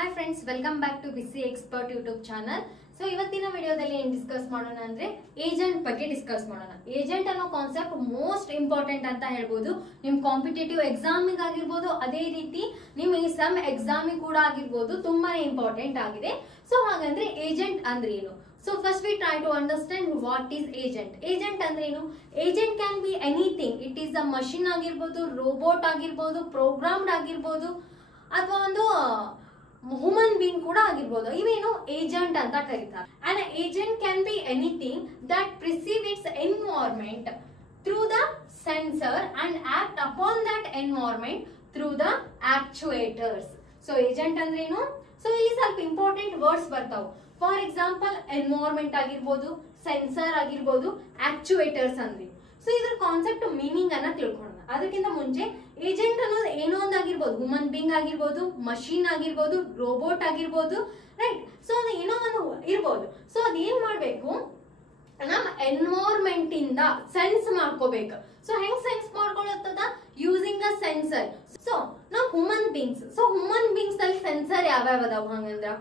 Hi friends, welcome back to BC Expert YouTube channel. So ಇವತ್ತಿನ ವಿಡಿಯೋದಲ್ಲಿ ಏನು discuss ಮಾಡೋಣ ಅಂದ್ರೆ ಏಜೆಂಟ್ ಬಗ್ಗೆ ಡಿಸ್ಕಸ್ ಮಾಡೋಣ. ಏಜೆಂಟ್ ಅನ್ನೋ ಕಾನ್ಸೆಪ್ಟ್ ಮೋಸ್ಟ್ ಇಂಪಾರ್ಟೆಂಟ್ ಅಂತ ಹೇಳ್ಬೋದು. ನಿಮ್ ಕಾಂಪಿಟೇಟಿವ್ ಎಕ್ಸಾಮಿಗೆ ಆಗಿರ್ಬೋದು, ಅದೇ ರೀತಿ ನಿಮ್ ಈ ಸಮ್ ಎಕ್ಸಾಮಿಗೆ ಕೂಡ ಆಗಿರ್ಬೋದು, ತುಂಬಾನೇ ಇಂಪಾರ್ಟೆಂಟ್ ಆಗಿದೆ. ಸೊ ಹಾಗಂದ್ರೆ ಏಜೆಂಟ್ ಅಂದ್ರೆ ಏನು? So first we try to understand what is agent. Agent ಅಂದ್ರೆ ಏನು? Agent can be anything. It is a machine ಆಗಿರ್ಬೋದು, ರೋಬೋಟ್ ಆಗಿರ್ಬೋದು, ಪ್ರೋಗ್ರಾಮ್ಡ್ ಆಗಿರ್ಬೋದು, ಅಥವಾ ಒಂದು ಹ್ಯೂಮನ್ ಬೀಯಿಂಗ್ ಕೂಡ ಆಗಿರ್ಬೋದು. ಇವೇನು ಏಜೆಂಟ್ ಅಂತ ಕರೀತಾರೆ. And agent can be anything that perceive its environment through the sensor and act upon that environment through the actuators. So agent ಅಂದ್ರೆ ಏನು? ಸೊ ಇಲ್ಲಿ ಸ್ವಲ್ಪ ಇಂಪಾರ್ಟೆಂಟ್ ವರ್ಡ್ಸ್ ಬರ್ತಾವ. ಫಾರ್ ಎಕ್ಸಾಂಪಲ್ ಎನ್ವೈರನ್ಮೆಂಟ್ ಆಗಿರ್ಬೋದು, ಸೆನ್ಸರ್ ಆಗಿರ್ಬೋದು, ಆಕ್ಚುಯೇಟರ್ಸ್ ಅಂದ್ರೆ. ಸೊ ಇದ್ರ ಕಾನ್ಸೆಪ್ಟ್ ಮೀನಿಂಗ್ ಅನ್ನ ತಿಳ್ಕೊಳ್ಳೋಣ. ಅದಕ್ಕಿಂತ ಮುಂಚೆ ಏಜೆಂಟ್ ಅನ್ನೋದು ಏನೋ ಒಂದು ಆಗಿರ್ಬೋದು, ಹ್ಯೂಮನ್ ಬೀಯಿಂಗ್ ಆಗಿರ್ಬೋದು, ಮಷೀನ್ ಆಗಿರ್ಬೋದು, ರೋಬೋಟ್ ಆಗಿರ್ಬೋದು, ರೈಟ್? ಸೊ ಅದು ಏನೋ ಒಂದು ಇರ್ಬೋದು. ಸೊ ಅದೇನ್ ಮಾಡ್ಬೇಕು, ನಮ್ಮ ಎನ್ವೈರನ್ಮೆಂಟ್ ಇಂದ ಸೆನ್ಸ್ ಮಾಡ್ಕೋಬೇಕು. ಸೊ ಹೆಂಗ್ ಸೆನ್ಸ್ ಮಾಡ್ಕೊಳ್ಳುತ್ತದ? Using a sensor. ಸೊ ನಾವು human beings. So human beings ಅಲ್ಲಿ ಸೆನ್ಸರ್ ಯಾವ್ಯಾವ ಅದಾವ ಹಂಗಂದ್ರ?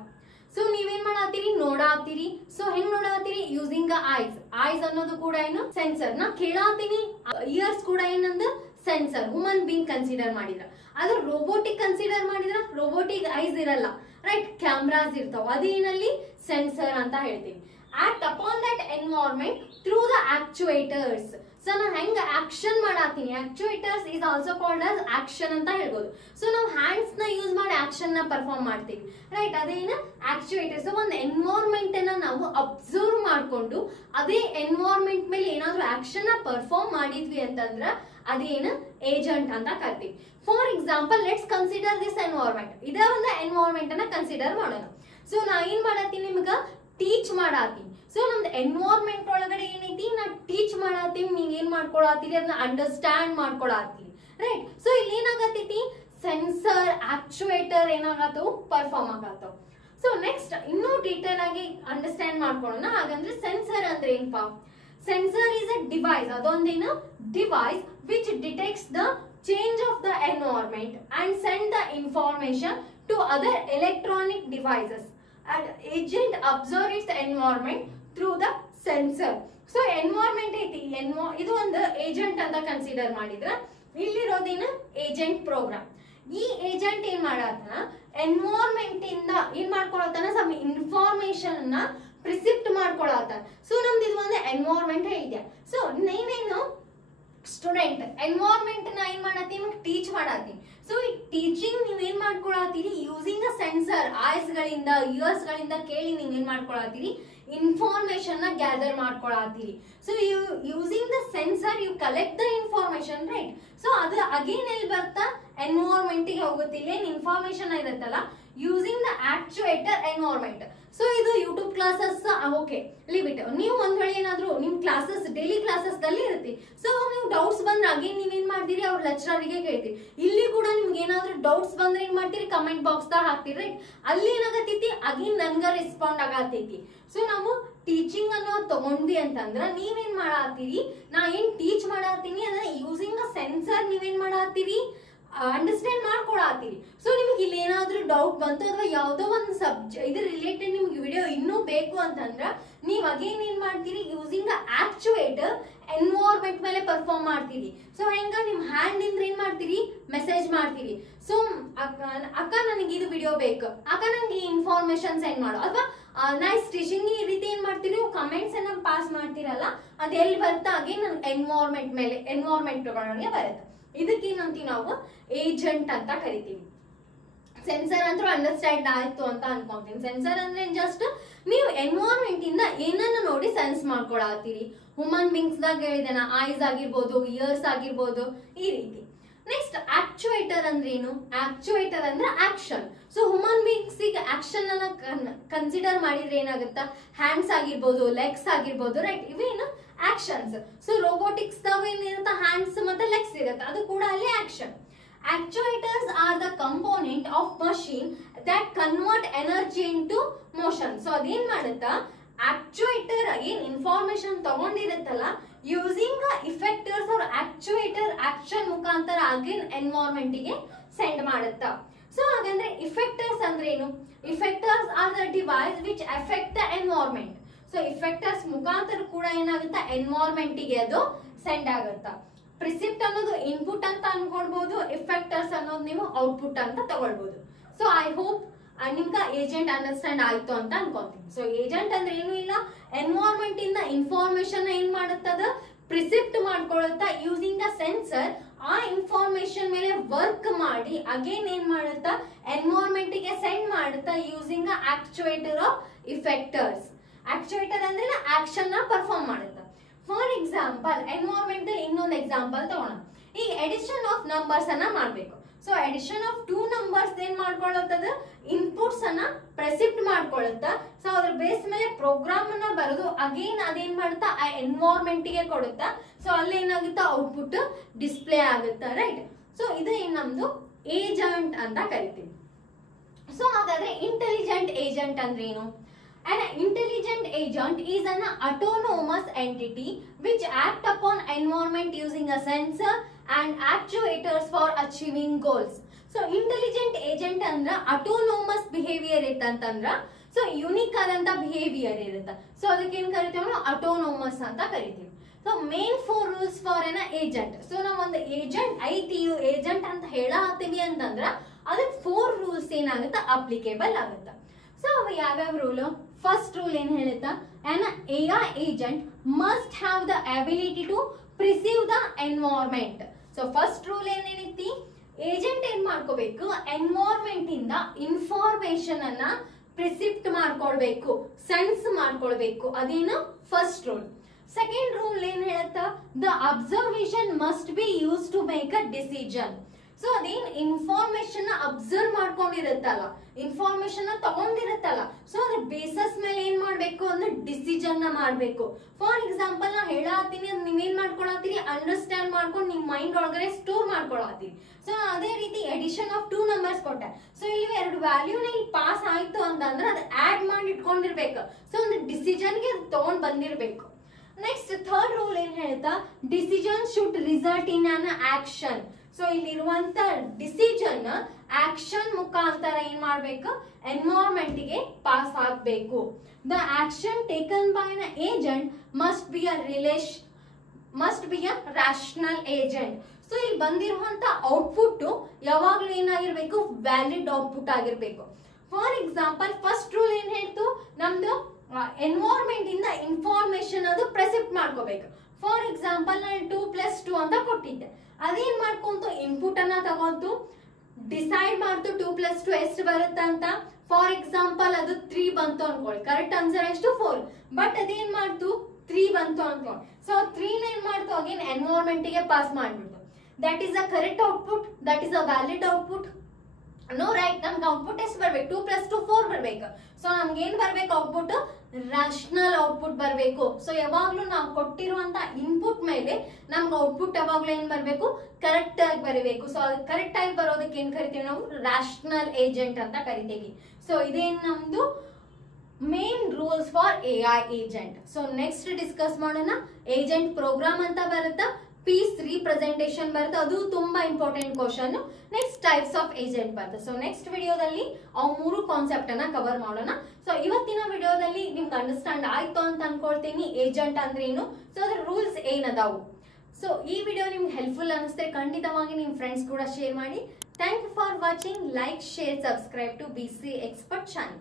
ಸೊ ನೀವೇನ್ ಮಾಡಾತೀರಿ? ನೋಡಾತೀರಿ. ಸೊ ಹೆಂಗ್ ನೋಡಾತೀರಿ? Using ice. ಐಸ್ ಅನ್ನೋದು ಕೂಡ ಏನು? ಸೆನ್ಸರ್. ನಾ ಕೇಳಾತೀನಿ. ಇಯರ್ಸ್ ಕೂಡ ಏನಂದ? ಸೆನ್ಸರ್. ಹ್ಯೂಮನ್ ಬೀಯಿಂಗ್ ಕನ್ಸಿಡರ್ ಮಾಡಿದ್ರ. ಆದ್ರೆ ರೋಬೋಟಿಕ್ ಕನ್ಸಿಡರ್ ಮಾಡಿದ್ರ ರೋಬೋಟಿಕ್ ಐಸ್ ಇರಲ್ಲ, ರೈಟ್? ಕ್ಯಾಮ್ರಾಸ್ ಇರ್ತಾವ. ಅದೇನಲ್ಲಿ ಸೆನ್ಸರ್ ಅಂತ ಹೇಳ್ತೀವಿ. Act upon that environment through the actuators. So ನಾ ಹೆಂಗ್ ಆಕ್ಷನ್ ಮಾಡಾತೀನಿ? Actuators is also called as action ಅಂತ ಹೇಳ್ಬೋದು. ಸೊ ನಾವು ಹ್ಯಾಂಡ್ಸ್ ನ ಯೂಸ್ ಮಾಡಿ ಆಕ್ಷನ್ ನ ಪರ್ಫಾರ್ಮ್ ಮಾಡ್ತೀವಿ, ರೈಟ್? ಅದೇನ ಆಕ್ಚುಯೇಟರ್ಸ್. ಒಂದು ಎನ್ವೈರನ್ಮೆಂಟ್ ಅನ್ನ ನಾವು ಅಬ್ಸರ್ವ್ ಮಾಡ್ಕೊಂಡು ಅದೇ ಎನ್ವೈರನ್ಮೆಂಟ್ ಮೇಲೆ ಏನಾದ್ರೂ ಆಕ್ಷನ್ ನ ಪರ್ಫಾರ್ಮ್ ಮಾಡಿದ್ವಿ ಅಂತಂದ್ರ ಅದೇನು? ಏಜೆಂಟ್ ಅಂತ ಕರಿತೀವಿ. For example, let's consider this environment. ಇದೇ ಒಂದು ಎನ್ವೈರನ್ಮೆಂಟ್ ಅನ್ನ ಕನ್ಸಿಡರ್ ಮಾಡೋಣ. ಸೊ ನಾ ಏನ್ ಮಾಡತ್ತೀನಿ? ನಿಮ್ಗ ಟೀಚ್ ಮಾಡಾತೀನಿ. ಸೊ ನಮ್ದು ಎನ್ವೈರನ್ಮೆಂಟ್ ಒಳಗಡೆ ಏನೈತಿ? ನಾ ಟೀಚ್ ಮಾಡತ್ತೀನಿ, ನೀವ್ ಏನ್ ಮಾಡ್ಕೊಳತ್ತೀರಿ ಅದನ್ನ ಅಂಡರ್ಸ್ಟ್ಯಾಂಡ್ ಮಾಡ್ಕೊಳತ್ತೀರಿ, ರೈಟ್? ಸೊ ಇಲ್ಲಿ ಏನಾಗತ್ತೈತಿ? ಸೆನ್ಸರ್, ಆಕ್ಚುಯೇಟರ್ ಏನಾಗತ್ತವು? ಪರ್ಫಾರ್ಮ್ ಆಗತ್ತವು. ಸೊ ನೆಕ್ಸ್ಟ್ ಇನ್ನೂ ಡೀಟೇಲ್ ಆಗಿ ಅಂಡರ್ಸ್ಟ್ಯಾಂಡ್ ಮಾಡ್ಕೊಳ್ಳೋಣ. ಹಾಗಂದ್ರೆ ಸೆನ್ಸರ್ ಅಂದ್ರೆ ಏನಪ್ಪಾ? Sensor is a device. ಅದೊಂದೇನು? Device which detects the change of the environment and send the information to other electronic devices. And agent observes its environment through the sensor. So environment ಐತಿ, ಇದು ಒಂದು agent ಅಂತ consider ಮಾಡಿದ್ರ ಇಲ್ಲಿರೋದೇನು? Agent program. ಈ agent ಏನ್ ಮಾಡತ್ತಾನ? Environment ಇಂದ ಏನ್ ಮಾಡ್ಕೊಳತ್ತಾನ? ಸಮ್ ಇನ್ಫಾರ್ಮೇಶನ್ ನ ಪ್ರಿಸಿಪ್ಟ್ ಮಾಡ್ಕೊಳತ್ತಾನ. ಸೊ ನಮ್ದು ಇದು ಒಂದು ಎನ್ವೈರನ್ಮೆಂಟ್ ಇದೆ. ಸೊ ನೀವೇನು ಸ್ಟೂಡೆಂಟ್ ಎನ್ವೈರನ್ಮೆಂಟ್ ನ ಏನ್ ಮಾಡತ್ತೀನಿ? ಟೀಚ್ ಮಾಡತ್ತೀನಿ. ಸೊ ಈ ಟೀಚಿಂಗ್ ನೀವೇನ್ ಮಾಡ್ಕೊಳತ್ತೀರಿ? Using a sensor. ಐಸ್ ಗಳಿಂದ, ಇಯರ್ಸ್ ಗಳಿಂದ ಕೇಳಿ ನೀವೇನ್ ಮಾಡ್ಕೊಳತ್ತೀರಿ? ಇನ್ಫಾರ್ಮೇಶನ್ ನ ಗ್ಯಾದರ್ ಮಾಡ್ಕೊಳತ್ತೀರಿ. So using the sensor you collect the information, right? So ಅದು ಅಗೇನ್ ಎಲ್ಲಿ ಬರ್ತಾ? ಎನ್ವೈರನ್ಮೆಂಟ್ ಗೆ ಹೋಗುತ್ತಿಲ್ಲ. ಏನ್ ಇನ್ಫಾರ್ಮೇಶನ್ ಇರುತ್ತಲ್ಲ, using the actuator environment. So ಇದು YouTube classes, okay, leave it. ನೀವು ಒಂದ್ ವೇಳೆ ಏನಾದ್ರು ನಿಮ್ ಕ್ಲಾಸಸ್, ಡೈಲಿ ಕ್ಲಾಸಸ್ ದಲ್ಲಿ ಇರುತ್ತೆ. ಸೊ ನೀವು ಡೌಟ್ಸ್ ಬಂದ್ರೆ ಅಗೇನ್ ನೀವೇನ್ ಮಾಡ್ತೀರಿ? ಅವ್ರ ಲೆಕ್ಚರರ್ಗೆ ಕೇಳ್ತೀರಿ. ಇಲ್ಲಿ ಕೂಡ ನಿಮ್ಗೆ ಏನಾದ್ರು ಡೌಟ್ಸ್ ಬಂದ್ರೆ ಏನ್ ಮಾಡ್ತೀರಿ? ಕಮೆಂಟ್ ಬಾಕ್ಸ್ ದಾಗ ಹಾಕ್ತಿರಿ, ರೈಟ್? ಅಲ್ಲಿ ಏನಾಗತ್ತೈತಿ? ಅಗೇನ್ ನನ್ಗ ರೆಸ್ಪಾಂಡ್ ಆಗತೈತಿ. ಸೊ ನಾವು ಟೀಚಿಂಗ್ ಅನ್ನೋ ತಗೊಂಡ್ವಿ ಅಂತಂದ್ರ ನೀವೇನ್ ಮಾಡಾತೀರಿ? ನಾ ಏನ್ ಟೀಚ್ ಮಾಡಾತೀನಿ ಅದನ್ನ ಯೂಸಿಂಗ್ ಅ ಸೆನ್ಸರ್ ನೀವೇನ್ ಮಾಡಾತೀರಿ? ಅಂಡರ್ಸ್ಟ್ಯಾಂಡ್ ಮಾಡ್ಕೊಳತ್ತೀರಿ. ಸೊ ನಿಮ್ಗೆ ಇಲ್ಲಿ ಏನಾದ್ರೂ ಡೌಟ್ ಬಂತು ಅಥವಾ ಯಾವ್ದೋ ಒಂದು ಇದ್ರ ರಿಲೇಟೆಡ್ ನಿಮ್ಗೆ ವಿಡಿಯೋ ಇನ್ನೂ ಬೇಕು ಅಂತಂದ್ರ ನೀವ್ ಅಗೇನ್ ಏನ್ ಮಾಡ್ತೀರಿ? ಯೂಸಿಂಗ್ ಆಕ್ಚುಯೇಟರ್ ಎನ್ವೈರನ್ಮೆಂಟ್ ಮೇಲೆ ಪರ್ಫಾರ್ಮ್ ಮಾಡ್ತೀರಿ. ಸೊ ಹೆಂಗ ನಿಮ್ ಹ್ಯಾಂಡ್ ಇಂದ ಏನ್ ಮಾಡ್ತೀರಿ? ಮೆಸೇಜ್ ಮಾಡ್ತೀರಿ. ಸೊ ಅಕ್ಕ ನನಗೆ ಇದು ವಿಡಿಯೋ ಬೇಕು, ಅಕ್ಕ ನಂಗೆ ಈ ಇನ್ಫಾರ್ಮೇಶನ್ ಸೆಂಡ್ ಮಾಡು, ಅಥವಾ ನೈಸ್ ಟೀಚಿಂಗ್, ಈ ರೀತಿ ಏನ್ ಮಾಡ್ತೀರಿ? ನೀವು ಕಮೆಂಟ್ಸ್ ಅನ್ನ ಪಾಸ್ ಮಾಡ್ತೀರಲ್ಲ, ಅದ್ ಎಲ್ಲಿ ಬರುತ್ತಾ? ಅಗೇನ್ ನನ್ ಎನ್ವೈರನ್ಮೆಂಟ್ ಮೇಲೆ, ಎನ್ವೈರನ್ಮೆಂಟ್ ಒಳಗೆ ಬರುತ್ತೆ. ಇದಕ್ಕೇನಂತೀವಿ ನಾವು? ಏಜೆಂಟ್ ಅಂತ ಕರಿತೀವಿ. ಸೆನ್ಸರ್ ಅಂತೂ ಅಂಡರ್ಸ್ಟ್ಯಾಂಡ್ ಆಯ್ತು ಅಂತ ಅನ್ಕೊಂತೀನಿ. ಸೆನ್ಸರ್ ಅಂದ್ರೆ ಜಸ್ಟ್ ನೀವು ಎನ್ವೈರನ್ಮೆಂಟ್ ಇಂದ ಏನನ್ನ ನೋಡಿ ಸೆನ್ಸ್ ಮಾಡ್ಕೊಳತ್ತೀರಿ. ಹ್ಯೂಮನ್ ಬೀಯಿಂಗ್ಸ್ ದಾಗ ಹೇಳಿದೆನ, ಐಸ್ ಆಗಿರ್ಬೋದು, ಇಯರ್ಸ್ ಆಗಿರ್ಬೋದು, ಈ ರೀತಿ. ನೆಕ್ಸ್ಟ್ ಆಕ್ಚುಯೇಟರ್ ಅಂದ್ರೆ ಏನು? ಆಕ್ಚುಯೇಟರ್ ಅಂದ್ರೆ ಆಕ್ಷನ್. ಸೊ ಹ್ಯೂಮನ್ ಬೀಯಿಂಗ್ಸ್ ಈಗ ಆಕ್ಷನ್ ಅನ್ನ ಕನ್ಸಿಡರ್ ಮಾಡಿದ್ರೆ ಏನಾಗುತ್ತಾ? ಹ್ಯಾಂಡ್ಸ್ ಆಗಿರ್ಬೋದು, ಲೆಗ್ಸ್ ಆಗಿರ್ಬೋದು, ರೈಟ್? ಇವೇನು? ಆಕ್ಷನ್ಸ್. ಸೊ ರೋಬೋಟಿಕ್ಸ್ ದಾಗ ಏನಿರುತ್ತೆ? ಹ್ಯಾಂಡ್ಸ್ ಮತ್ತೆ ಲೆಗ್ಸ್ ಇರುತ್ತೆ, ಅದು ಕೂಡ ಅಲ್ಲಿ action. Actuators are the component of machine that convert energy into motion. So ಅದೇನ್ ಮಾಡುತ್ತಾ? ಆಕ್ಚುಯೇಟರ್ ಏನ್ ಇನ್ಫಾರ್ಮೇಶನ್ ತಗೊಂಡಿರುತ್ತಲ್ಲ, using effectors or actuator action ಮುಖಾಂತರ ಅಗೇನ್ ಎನ್ವೈರನ್ಮೆಂಟ್ ಗೆ ಸೆಂಡ್ ಮಾಡುತ್ತಾ. ಸೊ ಹಾಗಂದ್ರೆ ಇಫೆಕ್ಟರ್ಸ್ ಅಂದ್ರೆ ಏನು? Effectors are the device which effect the environment. So effectors ಮುಖಾಂತರ ಕೂಡ ಏನಾಗುತ್ತೆ, ಎನ್ವೈರನ್ಮೆಂಟ್ ಗೆ ಅದು ಸೆಂಡ್ ಆಗುತ್ತಾ. ಪ್ರಿಸಿಪ್ಟ್ ಅನ್ನೋದು ಇನ್ಪುಟ್ ಅಂತ ಅನ್ಕೊಳ್ಬಹುದು, ಇಫೆಕ್ಟರ್ಸ್ ಅನ್ನೋದು ನೀವು ಔಟ್ಪುಟ್ ಅಂತ ತಗೊಳ್ಬಹುದು. ಸೊ ಐ ಹೋಪ್ ನಿಮ್ಗೆ ಏಜೆಂಟ್ ಅಂಡರ್ಸ್ಟ್ಯಾಂಡ್ ಆಯ್ತು ಅಂತ ಅನ್ಕೊಂತೀನಿ. ಸೊ ಏಜೆಂಟ್ ಅಂದ್ರೆ ಏನು ಇಲ್ಲ, ಎನ್ವೈರನ್ಮೆಂಟ್ ಇಂದ ಇನ್ಫಾರ್ಮೇಶನ್ ಏನ್ ಮಾಡುತ್ತದ, ಪ್ರಿಸಿಪ್ಟ್ ಮಾಡ್ಕೊಳ್ಳುತ್ತಾ ಯೂಸಿಂಗ್ ಅ ಸೆನ್ಸರ್. ಆ ಇನ್ಫಾರ್ಮೇಶನ್ ಮೇಲೆ ವರ್ಕ್ ಮಾಡಿ ಅಗೇನ್ ಏನ್ ಮಾಡುತ್ತಾ, ಎನ್ವೈರನ್ಮೆಂಟ್ ಗೆ ಸೆಂಡ್ ಮಾಡುತ್ತಾ ಯೂಸಿಂಗ್ ಆಕ್ಚುಯೇಟರ್ ಆಫ್ ಇಫೆಕ್ಟರ್ಸ್. ಆಕ್ಚುಯೇಟರ್ ಅಂದ್ರೆ ಆಕ್ಷನ್ ನ ಪರ್ಫಾರ್ಮ್ ಮಾಡುತ್ತಾ. ಫಾರ್ ಎಕ್ಸಾಂಪಲ್ ಎನ್ವೈರನ್ಮೆಂಟ್ ಇನ್ನೊಂದು ಎಕ್ಸಾಂಪಲ್ ತಗೋಣ. ಈ ಎಡಿಷನ್ ಆಫ್ ನಂಬರ್ಸ್ ಅನ್ನ ಮಾಡ್ಬೇಕು. ಸೊ ಎಡಿಷನ್ ಆಫ್ 2 ನಂಬರ್ಸ್ ಏನ್ ಮಾಡ್ಕೊಳ್ಳುತ್ತದ, ಇನ್ಪುಟ್ಸ್ ಅನ್ನ ಪ್ರೆಸಿಪ್ಟ್ ಮಾಡ್ಕೊಳ್ಳುತ್ತಾ. ಸೊ ಅದ್ರ ಬೇಸ್ ಮೇಲೆ ಪ್ರೋಗ್ರಾಮ್ ಅನ್ನ ಬರೆದು ಅಗೇನ್ ಅದೇನ್ ಮಾಡುತ್ತಾ, ಆ ಎನ್ವೈರನ್ಮೆಂಟ್ ಗೆ ಕೊಡುತ್ತಾ. ಸೊ ಅಲ್ಲಿ ಏನಾಗುತ್ತಾ, ಔಟ್ಪುಟ್ ಡಿಸ್ಪ್ಲೇ ಆಗುತ್ತಾ, ರೈಟ್. ಸೊ ಇದು ನಮ್ದು ಏಜೆಂಟ್ ಅಂತ ಕರಿತೀವಿ. ಸೊ ಹಾಗಾದ್ರೆ ಇಂಟೆಲಿಜೆಂಟ್ ಏಜೆಂಟ್ ಅಂದ್ರೆ ಏನು? An intelligent agent is an autonomous entity which act upon environment using a sensor and actuators for achieving goals. So intelligent agent ಅಂದ್ರೆ autonomous behavior ಇತ್ತಂತಂದ್ರ, ಸೊ ಯುನಿಕ್ ಆದಂತ behaviour ಇರುತ್ತೆ. So ಅದಕ್ಕೆ ಏನ್ ಕರಿತೀವಿ ನಾವು, autonomous ಅಂತ ಕರಿತೀವಿ. So main 4 rules for an agent. So ನಾವ್ ಒಂದು ಏಜೆಂಟ್ ಐತಿ, ಏಜೆಂಟ್ ಅಂತ ಹೇಳತ್ತೀವಿ ಅಂತಂದ್ರ ಅದಕ್ಕೆ 4 ರೂಲ್ಸ್ ಏನಾಗುತ್ತೆ, ಅಪ್ಲಿಕೇಬಲ್ ಆಗುತ್ತೆ. ಸೊ ಅವು ಯಾವ್ಯಾವ ರೂಲ್? ಫಸ್ಟ್ ರೂಲ್ ಏನ್ ಹೇಳುತ್ತಾ, an AI agent must have the ability to perceive the environment. So first rule ಏನೇನೈತಿ, ಏಜೆಂಟ್ ಏನ್ ಮಾಡ್ಕೋಬೇಕು, ಎನ್ವೈರನ್ಮೆಂಟ್ ಇಂದ ಇನ್ಫಾರ್ಮೇಶನ್ ಅನ್ನ ಪ್ರಿಸಿಪ್ಟ್ ಮಾಡ್ಕೊಳ್ಬೇಕು, ಸೆನ್ಸ್ ಮಾಡ್ಕೊಳ್ಬೇಕು. ಅದೇನು ಫಸ್ಟ್ ರೂಲ್. ಸೆಕೆಂಡ್ ರೂಲ್ ಏನ್ ಹೇಳುತ್ತಾ, the observation must be use to make a decision. So ಅದೇನ್ ಇನ್ಫಾರ್ಮೇಶನ್ ಅಬ್ಸರ್ವ್ ಮಾಡ್ಕೊಂಡಿರುತ್ತಲ್ಲ, ಇನ್ಫಾರ್ಮೇಶನ್ ತಗೊಂಡಿರುತ್ತಲ್ಲ, ಸೊ ಅದ್ರ ಬೇಸಸ್ ಮೇಲೆ ಏನ್ ಮಾಡ್ಬೇಕು ಅಂದ್ರೆ ಡಿಸಿಷನ್ ನ ಮಾಡ್ಬೇಕು. ಫಾರ್ ಎಕ್ಸಾಂಪಲ್ ನಾ ಹೇಳತ್ತೀನಿ, ನೀವೇನ್ ಮಾಡ್ಕೊಳತ್ತೀರಿ, ಅಂಡರ್ಸ್ಟ್ಯಾಂಡ್ ಮಾಡ್ಕೊಂಡು ನಿಮ್ ಮೈಂಡ್ ಒಳಗಡೆ ಸ್ಟೋರ್ ಮಾಡ್ಕೊಳತ್ತೀರಿ. ಸೊ ಅದೇ ರೀತಿ ಎಡಿಷನ್ ಆಫ್ 2 ನಂಬರ್ಸ್ ಕೊಟ್ಟೆ. ಸೊ ಇಲ್ಲಿ 2 ವ್ಯಾಲ್ಯೂನ ಇಲ್ಲಿ ಪಾಸ್ ಆಯ್ತು ಅಂತಂದ್ರೆ ಅದು ಆಡ್ ಮಾಡಿ ಇಟ್ಕೊಂಡಿರ್ಬೇಕು. ಸೊ ಒಂದು ಡಿಸಿಷನ್ಗೆ ತಗೊಂಡ್ ಬಂದಿರ್ಬೇಕು. ನೆಕ್ಸ್ಟ್ ಥರ್ಡ್ ರೂಲ್ ಏನ್ ಹೇಳ್ತಾ, decision should result in an action. So ಇಲ್ಲಿರುವಂತ ಡಿಸಿಷನ್ ಆಕ್ಷನ್ ಮುಖಾಂತರ ಏನ್ ಮಾಡ್ಬೇಕು, ಎನ್ವೈರನ್ಮೆಂಟ್ ಗೆ ಪಾಸ್ ಆಗ್ಬೇಕು. The action taken by an agent must be a rational agent. So ಇಲ್ಲಿ ಬಂದಿರುವಂತ ಔಟ್ಪುಟ್ ಯಾವಾಗ್ಲೂ ಏನಾಗಿರ್ಬೇಕು, ವ್ಯಾಲಿಡ್ ಔಟ್ಪುಟ್ ಆಗಿರ್ಬೇಕು. ಫಾರ್ ಎಕ್ಸಾಂಪಲ್ ಫಸ್ಟ್ ರೂಲ್ ಏನ್ ಹೇಳ್ತು, ನಮ್ದು ಎನ್ವೈರನ್ಮೆಂಟ್ ಇಂದ ಇನ್ಫಾರ್ಮೇಶನ್ ಅದು ಪ್ರೆಸಿಪ್ಟ್ ಮಾಡ್ಕೋಬೇಕು. ಫಾರ್ ಎಕ್ಸಾಂಪಲ್ ನಾನು 2 + 2 ಅಂತ ಕೊಟ್ಟಿದ್ದೆ. ಅದೇನ್ ಮಾಡ್ಕೊಂತು, ಇನ್ಪುಟ್ ಅನ್ನ ತಗೊಂತು ಡಿಸೈಡ್ ಮಾಡ್ತು 2 + 2 ಎಷ್ಟು ಬರುತ್ತೆ ಅಂತ. ಫಾರ್ ಎಕ್ಸಾಂಪಲ್ ಅದು 3 ಬಂತು ಅನ್ಕೊಳ್ಳಿ, ಕರೆಕ್ಟ್ ಆನ್ಸರ್ ಎಷ್ಟು 4, ಬಟ್ ಅದೇನ್ ಮಾಡ್ತು 3 ಬಂತು ಅನ್ಕೊಳ್ಳಿ. ಸೊ 3 ಏನ್ ಮಾಡ್ತು, ಅಗೇನ್ ಎನ್ವೈರನ್ಮೆಂಟ್ ಗೆ ಪಾಸ್ ಮಾಡ್ಬಿಡ್ತು. That is a correct output, that is a valid output. No right, ನಮ್ಗೆ ಔಟ್ಪುಟ್ ಎಷ್ಟು ಬರ್ಬೇಕು, 2 + 2 4 ಬರ್ಬೇಕು. ಸೊ ನಮ್ಗೆ ಏನ್ ಬರ್ಬೇಕು, ಔಟ್ಪುಟ್ ರಾಷನಲ್ ಔಟ್ಪುಟ್ ಬರ್ಬೇಕು. ಸೊ ಯಾವಾಗ್ಲೂ ನಾವು ಕೊಟ್ಟಿರುವಂತ ಇನ್ಪುಟ್ ಮೇಲೆ ನಮ್ಗೆ ಔಟ್ಪುಟ್ ಯಾವಾಗ್ಲೂ ಏನ್ ಬರ್ಬೇಕು, ಕರೆಕ್ಟ್ ಆಗಿ ಬರಬೇಕು. ಸೊ ಅದು ಕರೆಕ್ಟ್ ಆಗಿ ಬರೋದಕ್ಕೆ ಏನ್ ಕರಿತೀವಿ ನಾವು, ರಾಷನಲ್ ಏಜೆಂಟ್ ಅಂತ ಕರಿತೀವಿ. ಸೊ ಇದೇನ್ ನಮ್ದು main rules for AI agent. So next discuss ಮಾಡೋಣ. ಏಜೆಂಟ್ ಪ್ರೋಗ್ರಾಮ್ ಅಂತ ಬರುತ್ತಾ, ಪೀಸ್ ರೀಪ್ರೆಸೆಂಟೇಷನ್ ಬರುತ್ತೆ, ಅದು ತುಂಬಾ important question. Next types of agent ಬರುತ್ತೆ. ಸೊ ನೆಕ್ಸ್ಟ್ ವಿಡಿಯೋದಲ್ಲಿ ಅವು 3 ಕಾನ್ಸೆಪ್ಟ್ ಅನ್ನ ಕವರ್ ಮಾಡೋಣ. ಸೊ ಇವತ್ತಿನ ವಿಡಿಯೋದಲ್ಲಿ ನಿಮ್ಗೆ ಅಂಡರ್ಸ್ಟ್ಯಾಂಡ್ ಆಯ್ತು ಅಂತ ಅನ್ಕೊಳ್ತೀನಿ, ಏಜೆಂಟ್ ಅಂದ್ರೆ ಏನು, ಸೊ ಅದ್ರ ರೂಲ್ಸ್ ಏನದಾವು. ಸೊ ಈ ವಿಡಿಯೋ ನಿಮ್ಗೆ ಹೆಲ್ಪ್ಫುಲ್ ಅನಿಸ್ತೆ ಖಂಡಿತವಾಗಿ ನಿಮ್ ಫ್ರೆಂಡ್ಸ್ ಕೂಡ ಶೇರ್ ಮಾಡಿ. Thank you for watching. Like, share, subscribe to BC Expert channel.